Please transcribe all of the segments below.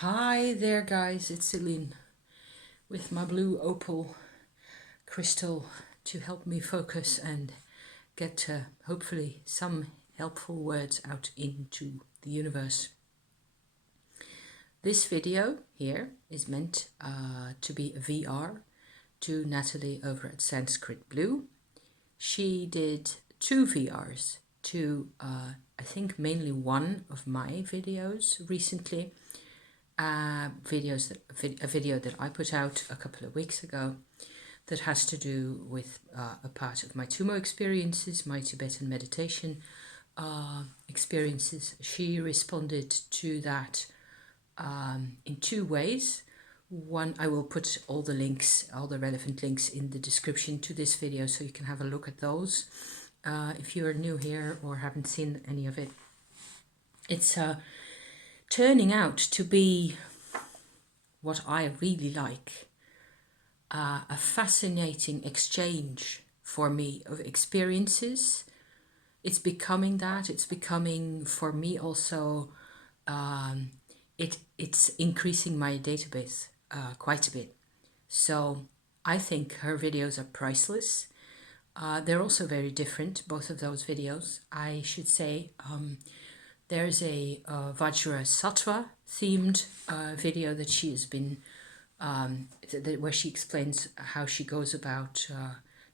Hi there guys, it's Celine with my blue opal crystal to help me focus and get hopefully some helpful words out into the universe. This video here is meant to be a VR to Natalie over at Sanskrit Blue. She did 2 VRs to I think mainly one of my videos recently. A video that I put out a couple of weeks ago that has to do with a part of my Tumo experiences, my Tibetan meditation experiences. She responded to that in 2 ways. One, I will put all the links, all the relevant links in the description to this video so you can have a look at those. If you're new here or haven't seen any of it, it's turning out to be what I really like, a fascinating exchange for me of experiences. It's becoming that. It's becoming for me also, it's increasing my database quite a bit. So I think her videos are priceless. They're also very different, both of those videos, I should say. There's a Vajra Sattva themed video that she has been, where she explains how she goes about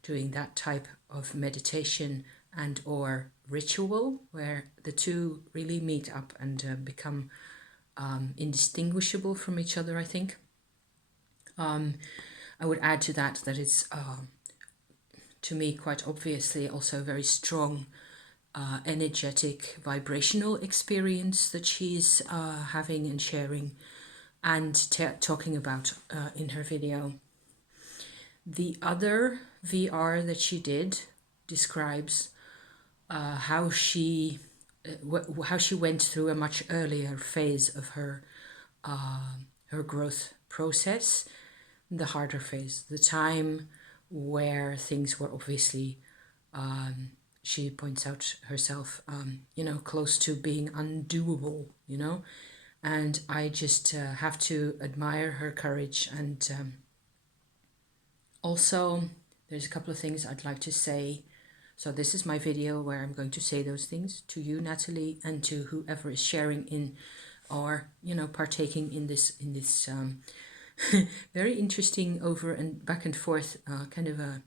doing that type of meditation and or ritual, where the two really meet up and become indistinguishable from each other, I think. I would add to that it's, to me, quite obviously also very strong energetic vibrational experience that she's having and sharing and talking about in her video. The other VR that she did describes how she went through a much earlier phase of her growth process, the harder phase, the time where things were obviously she points out herself, close to being undoable, and I just have to admire her courage. And also, there's a couple of things I'd like to say. So this is my video where I'm going to say those things to you, Natalie, and to whoever is sharing in or, partaking in this very interesting over and back and forth kind of a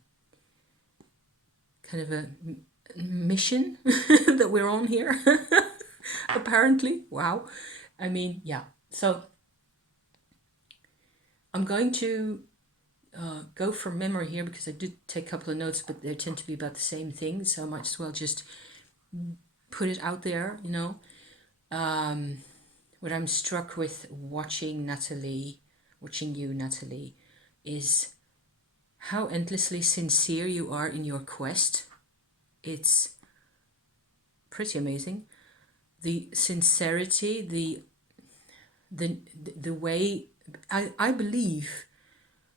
mission that we're on here. Apparently. Wow. I mean, yeah. So I'm going to go from memory here because I did take a couple of notes, but they tend to be about the same thing, so I might as well just put it out there. What I'm struck with watching you, Natalie, is how endlessly sincere you are in your quest. It's pretty amazing. The sincerity, the way, I believe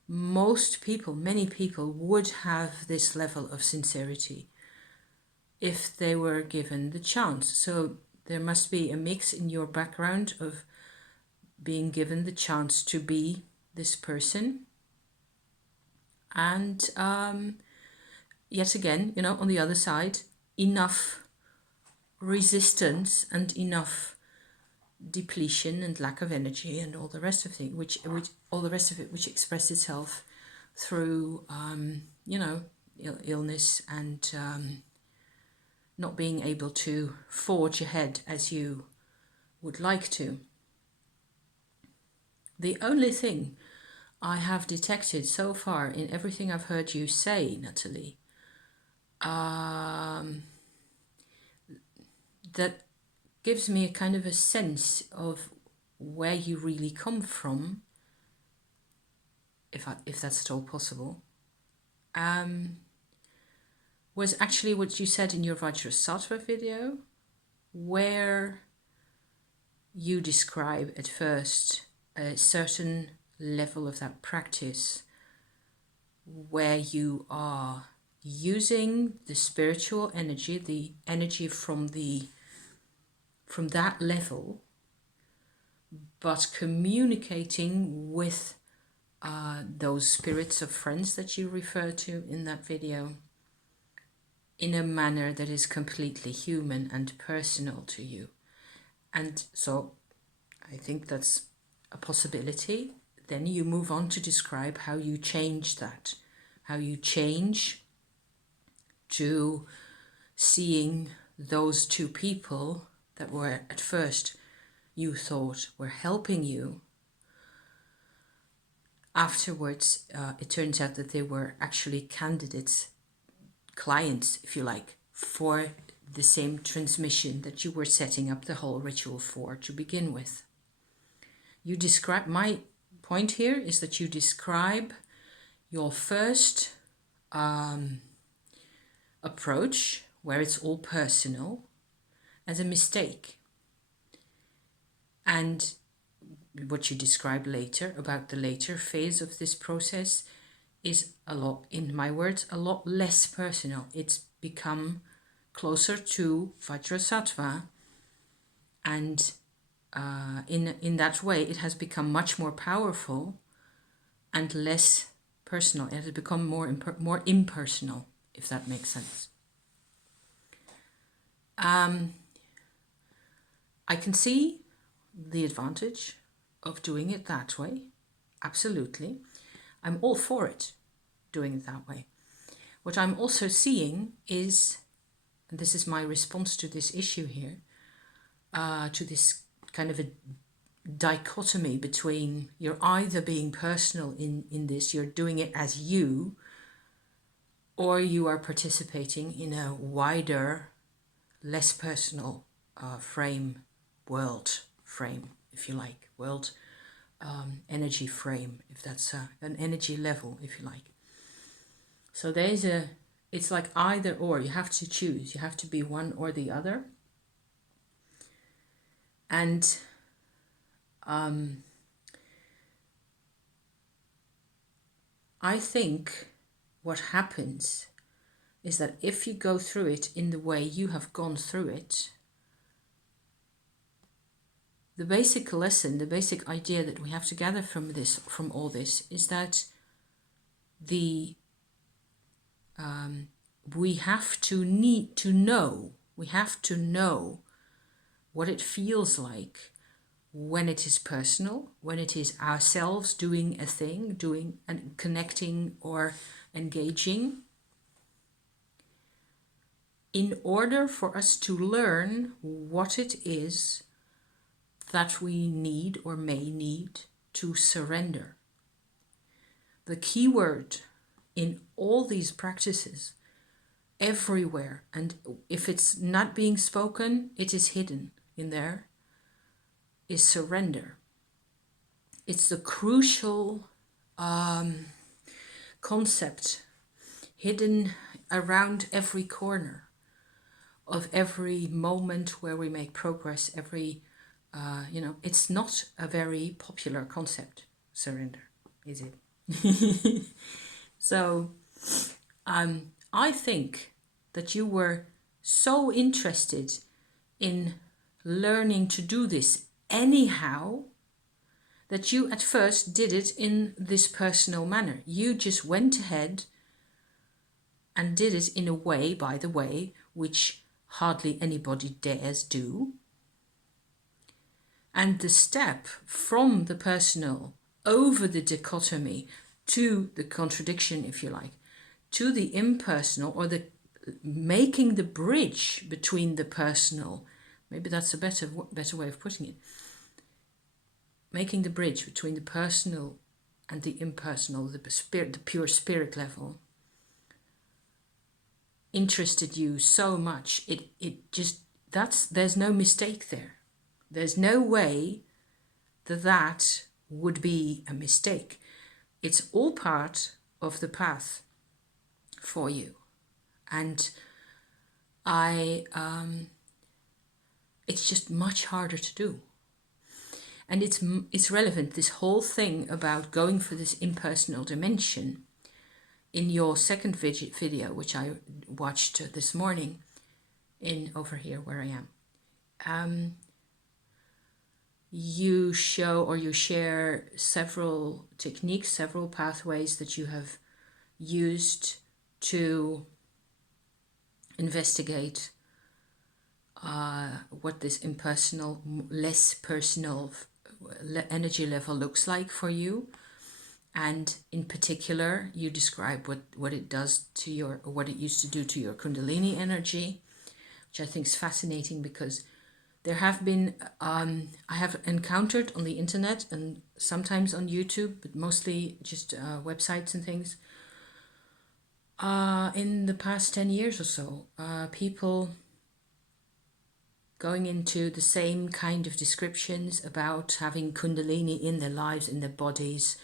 many people would have this level of sincerity if they were given the chance. So there must be a mix in your background of being given the chance to be this person. And yet again, on the other side, enough resistance and enough depletion and lack of energy and all the rest of it, which express itself through illness and not being able to forge ahead as you would like to. The only thing I have detected so far in everything I've heard you say, Natalie, that gives me a kind of a sense of where you really come from, if that's at all possible, was actually what you said in your Vajrasattva video, where you describe at first a certain level of that practice where you are using the spiritual energy, the energy from that level, but communicating with those spirits of friends that you refer to in that video in a manner that is completely human and personal to you. And so I think that's a possibility. Then you move on to describe how you change that, how you change to seeing those two people that were at first you thought were helping you. Afterwards, it turns out that they were actually candidates, clients, if you like, for the same transmission that you were setting up the whole ritual for to begin with. You describe, my point here is that you describe your first approach, where it's all personal, as a mistake. And what you describe later about the later phase of this process is a lot, in my words, a lot less personal. It's become closer to Vajrasattva, and in that way it has become much more powerful and less personal. It has become more impersonal, if that makes sense. I can see the advantage of doing it that way. Absolutely. I'm all for it, doing it that way. What I'm also seeing is, and this is my response to this issue here, to this kind of a dichotomy between you're either being personal in this, you're doing it as you, or you are participating in a wider, less personal world frame, if you like, world energy frame, if that's an energy level, if you like. So it's like either or, you have to choose, you have to be one or the other. And I think what happens is that if you go through it in the way you have gone through it, the basic lesson, the basic idea that we have to gather from all this, is that we have to know what it feels like when it is personal, when it is ourselves doing a thing, doing and connecting or engaging, in order for us to learn what it is that we need or may need to surrender. The key word in all these practices, everywhere, and if it's not being spoken, it is hidden in there, is surrender. It's the crucial concept hidden around every corner of every moment where we make progress. It's not a very popular concept, surrender, is it? So I think that you were so interested in learning to do this anyhow that you at first did it in this personal manner. You just went ahead and did it in a way, by the way, which hardly anybody dares do. And the step from the personal over the dichotomy to the contradiction, if you like, to the impersonal, or the making the bridge between the personal, maybe that's a better way of putting it, making the bridge between the personal and the impersonal, the pure spirit level, interested you so much. There's no mistake there. There's no way that would be a mistake. It's all part of the path for you. And it's just much harder to do. And it's relevant, this whole thing about going for this impersonal dimension, in your second video, which I watched this morning, over here where I am. you show or you share several techniques, several pathways that you have used to investigate what this impersonal, less personal energy level looks like for you. And in particular, you describe what it does to your, or what it used to do to your Kundalini energy, which I think is fascinating because there have been, I have encountered on the internet and sometimes on YouTube, but mostly just websites and things, in the past 10 years or so, people going into the same kind of descriptions about having Kundalini in their lives, in their bodies,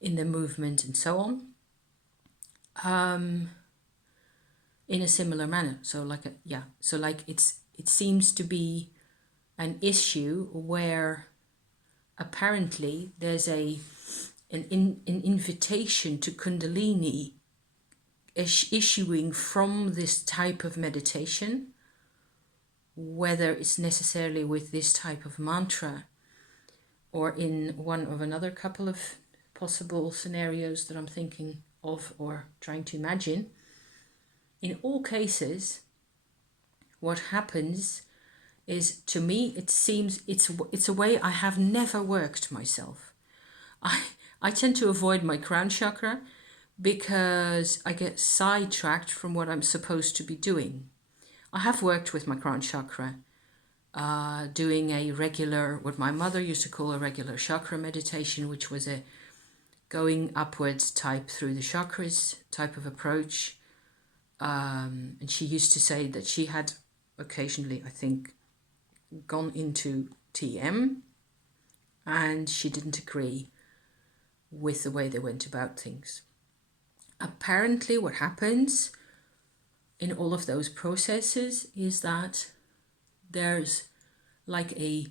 in their movement and so on, in a similar manner. So like, it seems to be an issue where apparently there's an invitation to Kundalini issuing from this type of meditation, whether it's necessarily with this type of mantra or in one of another couple of possible scenarios that I'm thinking of or trying to imagine. In all cases, what happens is, to me, it seems it's a way I have never worked myself. I tend to avoid my crown chakra because I get sidetracked from what I'm supposed to be doing. I have worked with my crown chakra, doing a regular, what my mother used to call a regular chakra meditation, which was a going upwards type through the chakras type of approach. And she used to say that she had occasionally, I think, gone into TM and she didn't agree with the way they went about things. Apparently what happens in all of those processes is that there's like a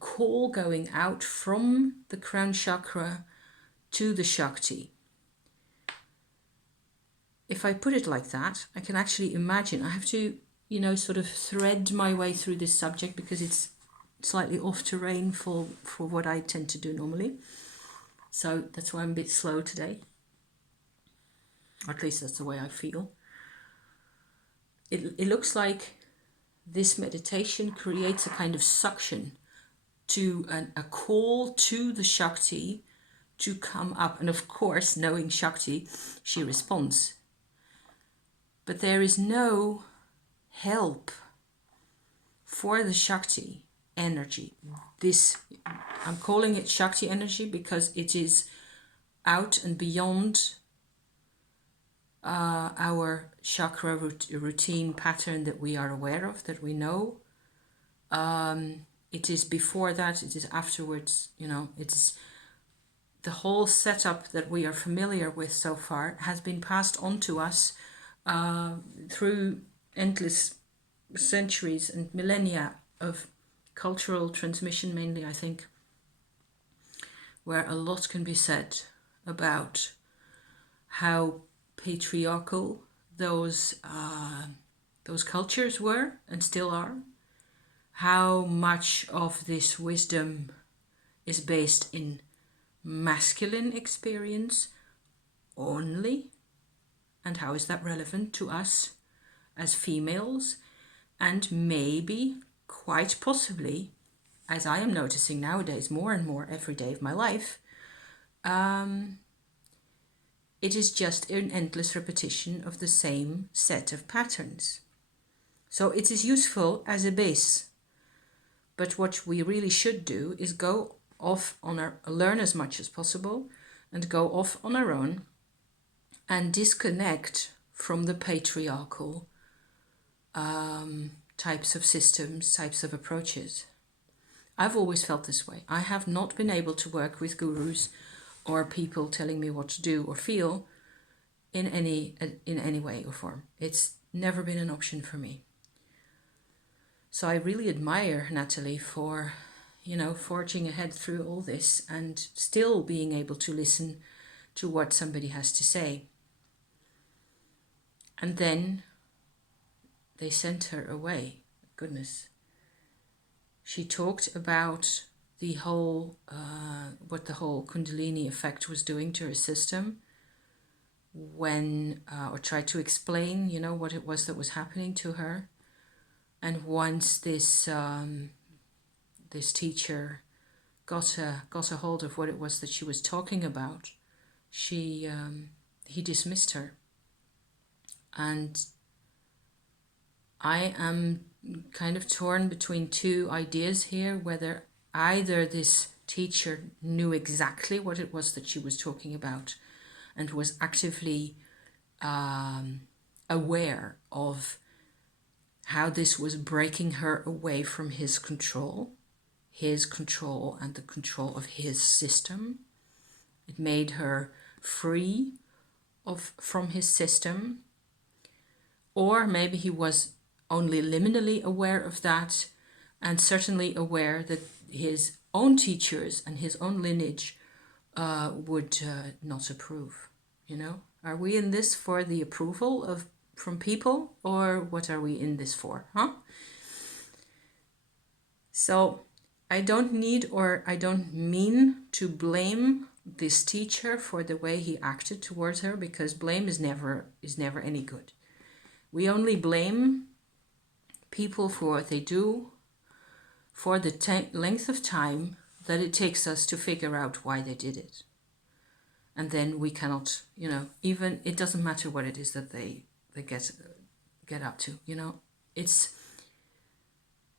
call going out from the crown chakra to the Shakti. If I put it like that, I can actually imagine. I have to, sort of thread my way through this subject because it's slightly off terrain for what I tend to do normally. So that's why I'm a bit slow today. Or at least that's the way I feel. It looks like this meditation creates a kind of suction to a call to the Shakti to come up. And of course, knowing Shakti, she responds. But there is no help for the Shakti energy. This, I'm calling it Shakti energy because it is out and beyond our chakra routine pattern that we are aware of, that we know. It is before that, it is afterwards, it's the whole setup that we are familiar with so far has been passed on to us through endless centuries and millennia of cultural transmission, mainly, I think, where a lot can be said about how patriarchal those cultures were and still are, how much of this wisdom is based in masculine experience only, and how is that relevant to us as females, and maybe, quite possibly, as I am noticing nowadays more and more every day of my life, it is just an endless repetition of the same set of patterns. So it is useful as a base, but what we really should do is go off learn as much as possible and go off on our own and disconnect from the patriarchal types of systems, types of approaches. I've always felt this way. I have not been able to work with gurus or people telling me what to do or feel in any way or form. It's never been an option for me. So I really admire Natalie for, forging ahead through all this and still being able to listen to what somebody has to say. And then they sent her away. Goodness. she talked about the whole, what the whole Kundalini effect was doing to her system when, or tried to explain, you know, what it was that was happening to her. And once this this teacher got a hold of what it was that she was talking about, he dismissed her. And I am kind of torn between two ideas here, whether either this teacher knew exactly what it was that she was talking about and was actively aware of how this was breaking her away from his control and the control of his system. It made her free from his system. Or maybe he was only liminally aware of that, and certainly aware that his own teachers and his own lineage would not approve. You know, are we in this for the approval from people, or what are we in this for, huh? So I don't need, or I don't mean to blame this teacher for the way he acted towards her, because blame is never any good. We only blame people for what they do for the length of time that it takes us to figure out why they did it. And then we cannot, you know, even, it doesn't matter what it is that they get up to, you know. It's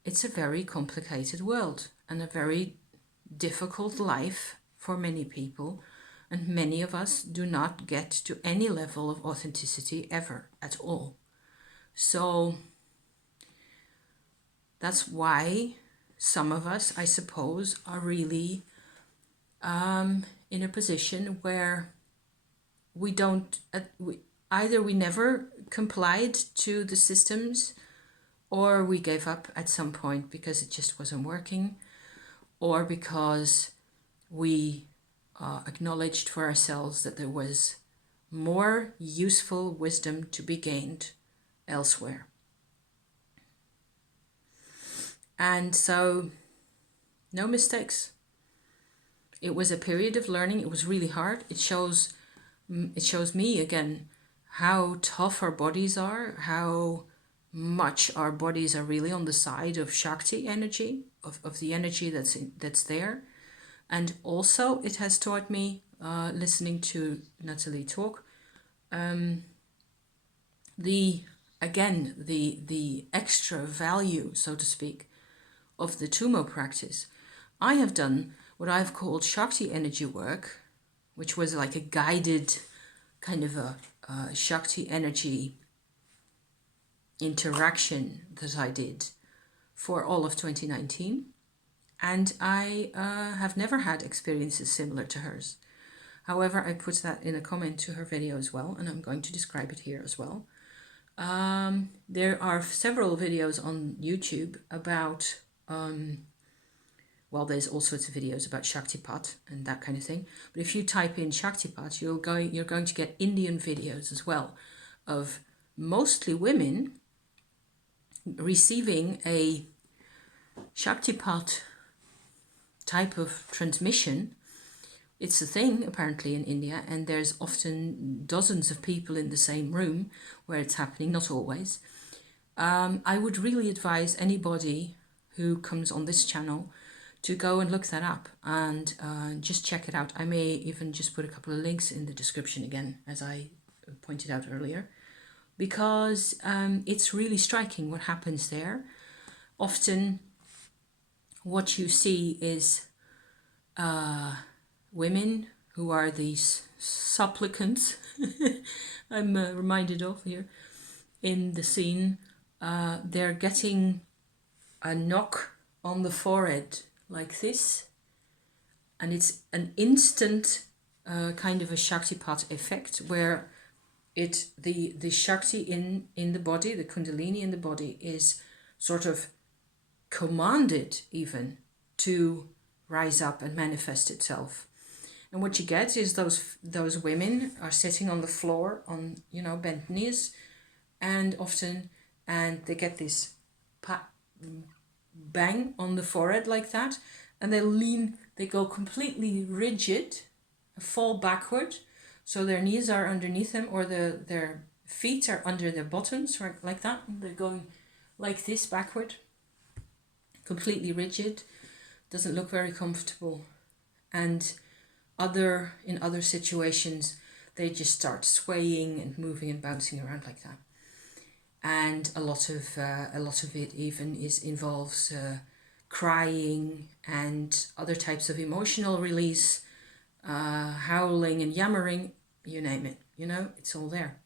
a very complicated world and a very difficult life for many people. And many of us do not get to any level of authenticity ever at all. So that's why some of us, I suppose, are really in a position where we don't, either we never complied to the systems, or we gave up at some point because it just wasn't working, or because we acknowledged for ourselves that there was more useful wisdom to be gained elsewhere. And so, no mistakes. It was a period of learning. It was really hard. It shows me again how tough our bodies are, how much our bodies are really on the side of Shakti energy, of the energy that's there. And also it has taught me, listening to Natalie talk, the extra value, so to speak, of the Tumo practice. I have done what I've called Shakti energy work, which was like a guided kind of a Shakti energy interaction that I did for all of 2019. And I have never had experiences similar to hers. However, I put that in a comment to her video as well, and I'm going to describe it here as well. There are several videos on YouTube about, well, there's all sorts of videos about Shaktipat and that kind of thing. But if you type in Shaktipat, you're going to get Indian videos as well of mostly women receiving a Shaktipat type of transmission. It's a thing apparently in India, and there's often dozens of people in the same room where it's happening, not always. I would really advise anybody who comes on this channel to go and look that up and just check it out. I may even just put a couple of links in the description again, as I pointed out earlier, because it's really striking what happens there. Often what you see is women who are these supplicants I'm reminded of here in the scene. They're getting a knock on the forehead like this, and it's an instant kind of a Shaktipat effect where the Shakti in the body, the Kundalini in the body, is sort of commanded even to rise up and manifest itself. And what you get is those women are sitting on the floor on, you know, bent knees, and they get this bang on the forehead like that, and they lean, they go completely rigid, fall backward, so their knees are underneath them, or their feet are under their bottoms, right, like that. They're going like this backward, completely rigid, doesn't look very comfortable. And in other situations, they just start swaying and moving and bouncing around like that. And a lot of it even involves crying and other types of emotional release, howling and yammering, you name it. It's all there.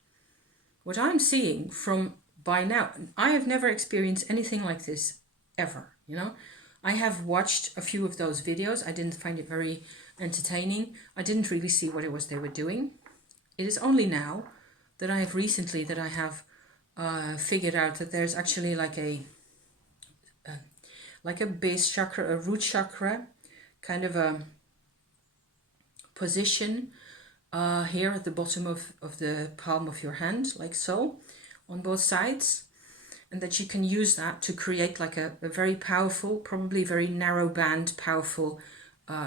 What I'm seeing from by now, I have never experienced anything like this ever. I have watched a few of those videos. I didn't find it very entertaining. I didn't really see what it was they were doing. It is only now that I have figured out that there's actually like a base chakra, a root chakra, kind of a position here at the bottom of the palm of your hand, like so, on both sides. And that you can use that to create like a very powerful, probably very narrow band, powerful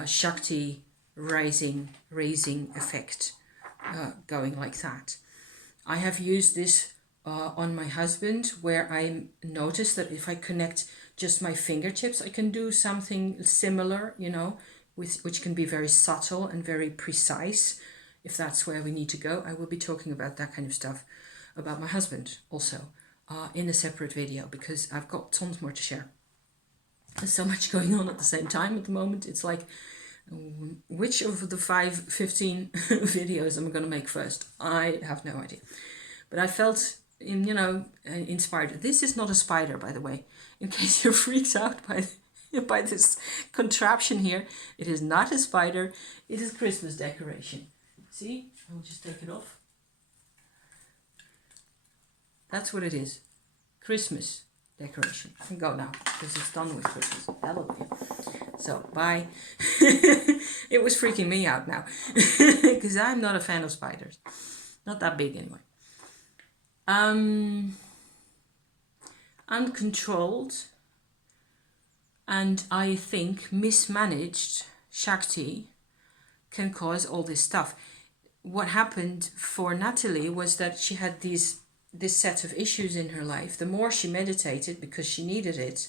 Shakti raising effect going like that. I have used this on my husband, where I noticed that if I connect just my fingertips, I can do something similar, which can be very subtle and very precise. If that's where we need to go, I will be talking about that kind of stuff about my husband also. In a separate video, because I've got tons more to share. There's so much going on at the same time at the moment. It's like, which of the 15 videos am I going to make first? I have no idea. But I felt, inspired. This is not a spider, by the way, in case you're freaked out by this contraption here. It is not a spider. It is Christmas decoration. See? I'll just take it off. That's what it is. Christmas decoration. I can go now because it's done with Christmas. Hallelujah. So, bye. It was freaking me out now because I'm not a fan of spiders. Not that big anyway. Uncontrolled and I think mismanaged Shakti can cause all this stuff. What happened for Natalie was that she had this set of issues in her life. The more she meditated, because she needed it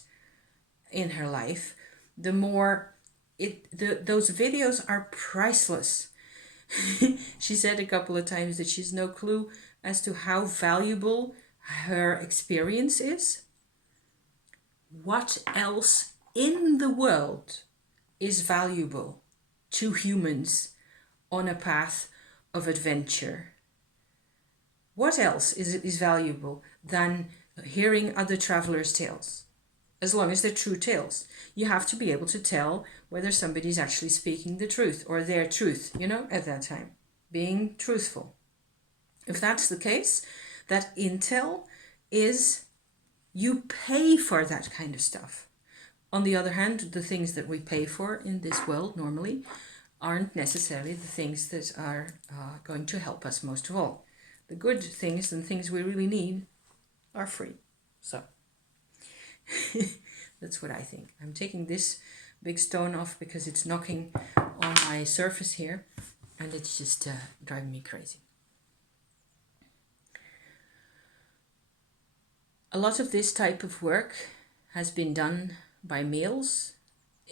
in her life, the more those videos are priceless. She said a couple of times that she's no clue as to how valuable her experience is. What else in the world is valuable to humans on a path of adventure? What else is valuable than hearing other travelers' tales? As long as they're true tales. You have to be able to tell whether somebody's actually speaking the truth or their truth, at that time. Being truthful. If that's the case, that intel is, you pay for that kind of stuff. On the other hand, the things that we pay for in this world normally aren't necessarily the things that are going to help us most of all. The good things and things we really need are free. So, that's what I think. I'm taking this big stone off because it's knocking on my surface here and it's just driving me crazy. A lot of this type of work has been done by males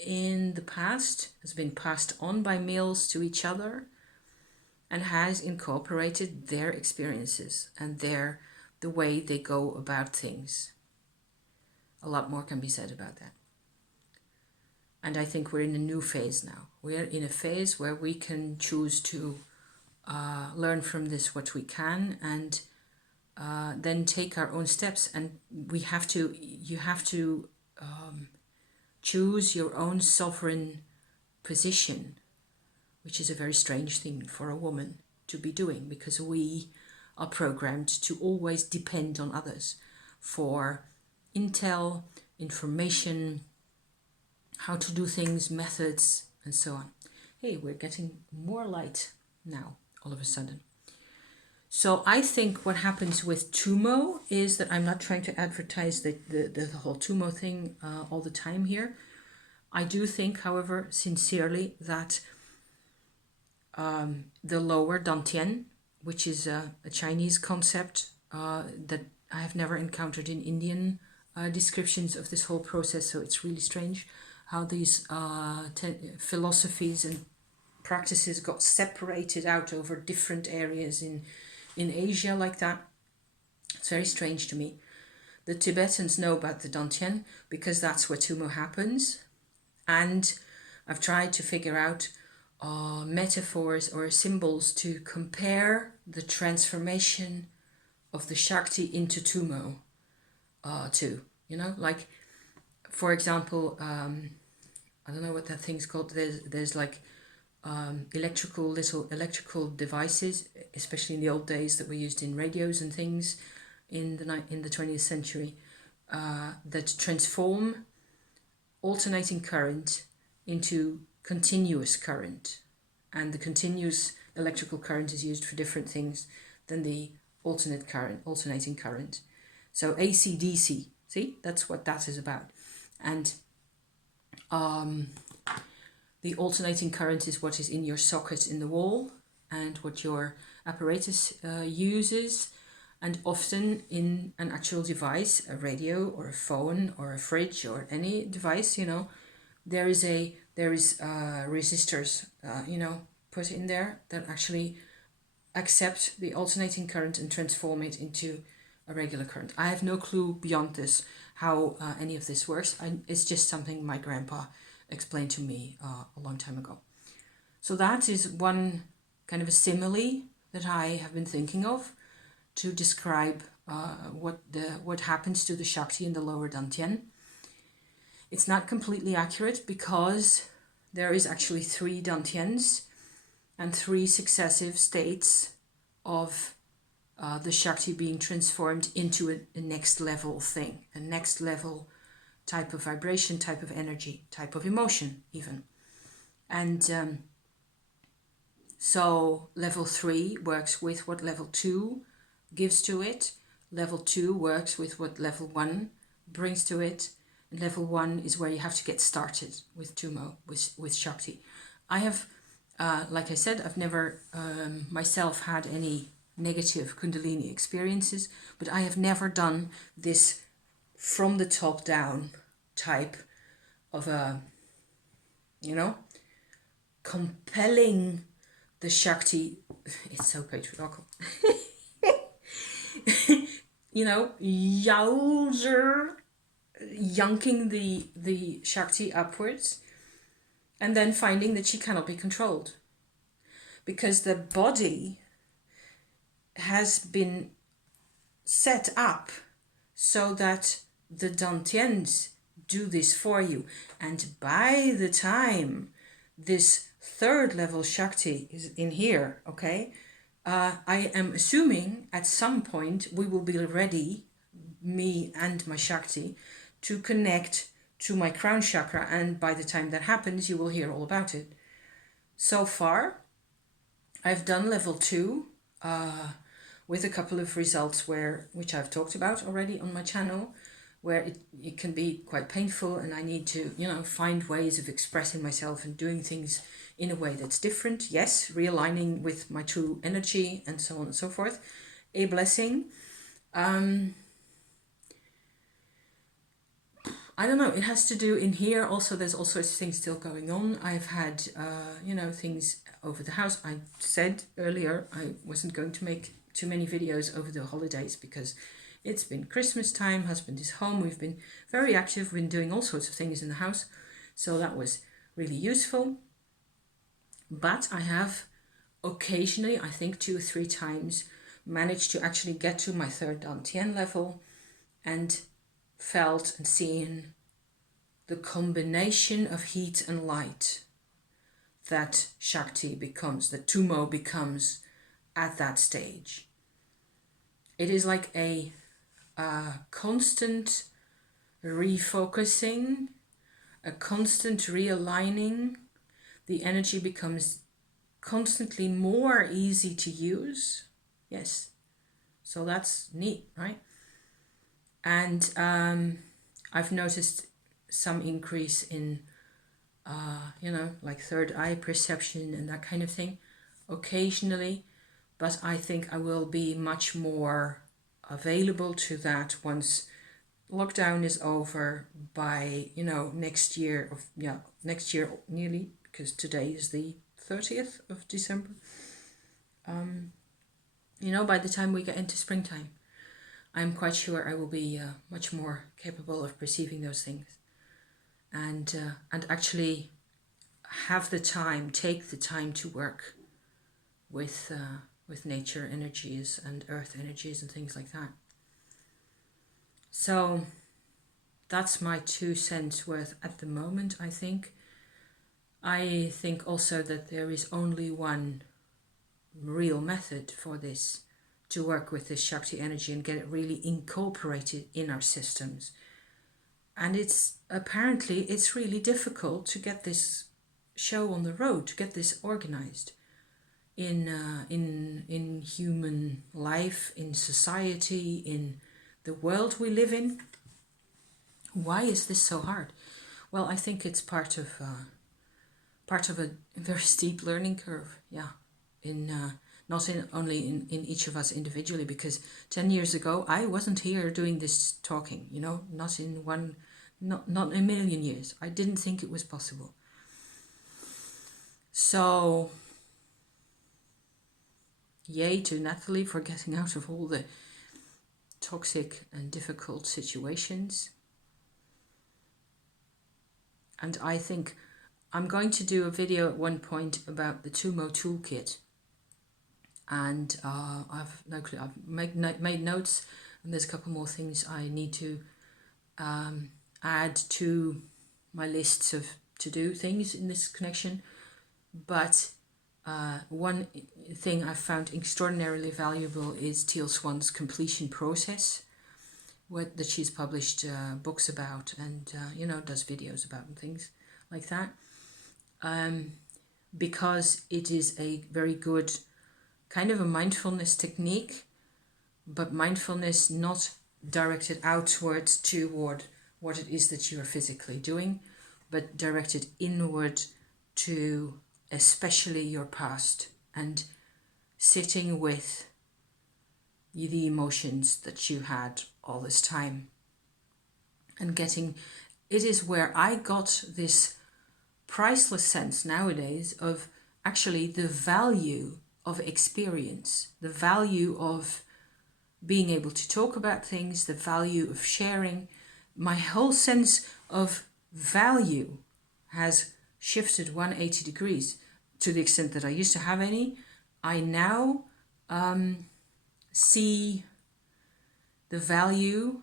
in the past, has been passed on by males to each other, and has incorporated their experiences and the way they go about things. A lot more can be said about that. And I think we're in a new phase now. We're in a phase where we can choose to learn from this what we can, and then take our own steps. And you have to choose your own sovereign position, which is a very strange thing for a woman to be doing, because we are programmed to always depend on others for intel, information, how to do things, methods, and so on. Hey, we're getting more light now, all of a sudden. So I think what happens with Tumo is that I'm not trying to advertise the whole Tumo thing all the time here. I do think, however, sincerely, that the lower Dantian, which is a Chinese concept that I have never encountered in Indian descriptions of this whole process, so it's really strange how these philosophies and practices got separated out over different areas in Asia like that. It's very strange to me. The Tibetans know about the Dantian because that's where Tumo happens. And I've tried to figure out metaphors or symbols to compare the transformation of the Shakti into Tumo to, like, for example, I don't know what that thing's called. There's like little electrical devices, especially in the old days, that were used in radios and things in the 20th century, that transform alternating current into continuous current, and the continuous electrical current is used for different things than the alternating current. So AC/DC, see, that's what that is about. And the alternating current is what is in your socket in the wall and what your apparatus uses. And often in an actual device, a radio or a phone or a fridge or any device, there is resistors, put in there that actually accept the alternating current and transform it into a regular current. I have no clue beyond this how any of this works. It's just something my grandpa explained to me a long time ago. So that is one kind of a simile that I have been thinking of to describe what happens to the Shakti in the lower Dantian. It's not completely accurate because there is actually 3 Dantians and 3 successive states of the Shakti being transformed into a next level thing, a next level type of vibration, type of energy, type of emotion even. And so level 3 works with what level 2 gives to it. Level 2 works with what level 1 brings to it. And level 1 is where you have to get started with Tumo, with Shakti. I have, like I said, I've never myself had any negative Kundalini experiences, but I have never done this from the top down type of compelling the Shakti. It's so patriarchal. Yowzer, yanking the Shakti upwards, and then finding that she cannot be controlled because the body has been set up so that the Dantians do this for you. And by the time this 3rd level Shakti is in here, okay, I am assuming at some point we will be ready, me and my Shakti, to connect to my crown chakra, and by the time that happens you will hear all about it. So far I've done level 2 with a couple of results which I've talked about already on my channel, where it can be quite painful, and I need to find ways of expressing myself and doing things in a way that's different. Yes, realigning with my true energy and so on and so forth. A blessing. I don't know, it has to do in here also, there's all sorts of things still going on. I've had things over the house. I said earlier I wasn't going to make too many videos over the holidays because it's been Christmas time, husband is home, we've been very active, we've been doing all sorts of things in the house, so that was really useful. But I have occasionally, I think 2 or 3 times, managed to actually get to my 3rd Dantian level and felt and seen the combination of heat and light that Shakti becomes, that Tumo becomes at that stage. It is like a constant refocusing, a constant realigning. The energy becomes constantly more easy to use, Yes. So that's neat, right? And I've noticed some increase in, like third eye perception and that kind of thing occasionally. But I think I will be much more available to that once lockdown is over by, next year next year nearly, because today is the 30th of December. By the time we get into springtime, I'm quite sure I will be much more capable of perceiving those things, and actually take the time to work with nature energies and earth energies and things like that. So that's my 2 cents worth at the moment, I think. I think also that there is only one real method for this, to work with this Shakti energy and get it really incorporated in our systems. And it's really difficult to get this show on the road, to get this organized in human life, in society, in the world we live in. Why is this so hard? Well, I think it's part of a very steep learning curve. Yeah, not only in each of us individually, because 10 years ago I wasn't here doing this talking. Not in a million years. I didn't think it was possible. So, yay to Natalie for getting out of all the toxic and difficult situations. And I think I'm going to do a video at one point about the Tumo toolkit. And I've made notes, and there's a couple more things I need to add to my lists of to-do things in this connection. But one thing I've found extraordinarily valuable is Teal Swan's completion process, that she's published books about and does videos about and things like that, because it is a very good kind of a mindfulness technique, but mindfulness not directed outwards toward what it is that you are physically doing, but directed inward to especially your past, and sitting with the emotions that you had all this time, and it is where I got this priceless sense nowadays of actually the value of experience, the value of being able to talk about things, the value of sharing. My whole sense of value has shifted 180 degrees to the extent that I used to have any. I now see the value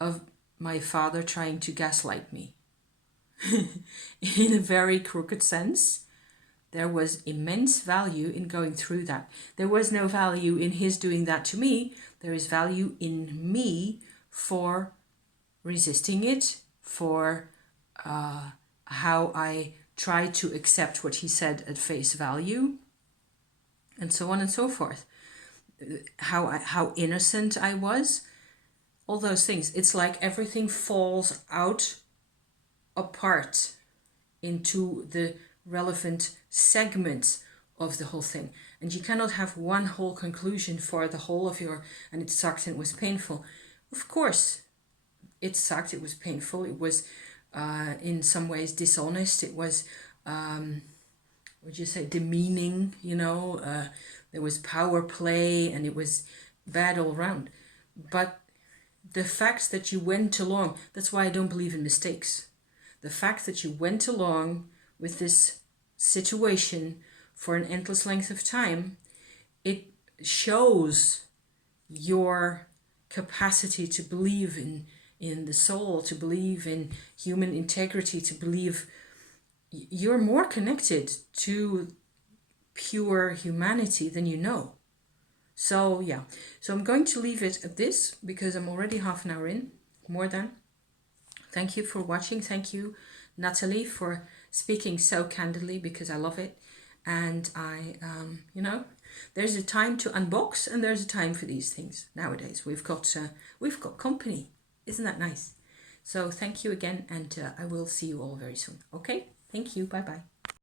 of my father trying to gaslight me in a very crooked sense. There was immense value in going through that. There was no value in his doing that to me. There is value in me for resisting it, for how I tried to accept what he said at face value, and so on and so forth. How innocent I was, all those things. It's like everything falls apart into the relevant segments of the whole thing, and you cannot have one whole conclusion for the whole of and it sucked and it was painful. Of course it sucked, it was painful, it was in some ways dishonest, it was demeaning, there was power play, and it was bad all around. But the fact that you went along, that's why I don't believe in mistakes. The fact that you went along with this situation for an endless length of time, it shows your capacity to believe in the soul, to believe in human integrity, to believe you're more connected to pure humanity than you know. So yeah, so I'm going to leave it at this because I'm already half an hour in, more than. Thank you for watching. Thank you, Natalie, for speaking so candidly, because I love it. And I, There's a time to unbox and there's a time for these things. Nowadays we've got company. Isn't that nice? So thank you again, and I will see you all very soon. Okay, thank you. Bye bye.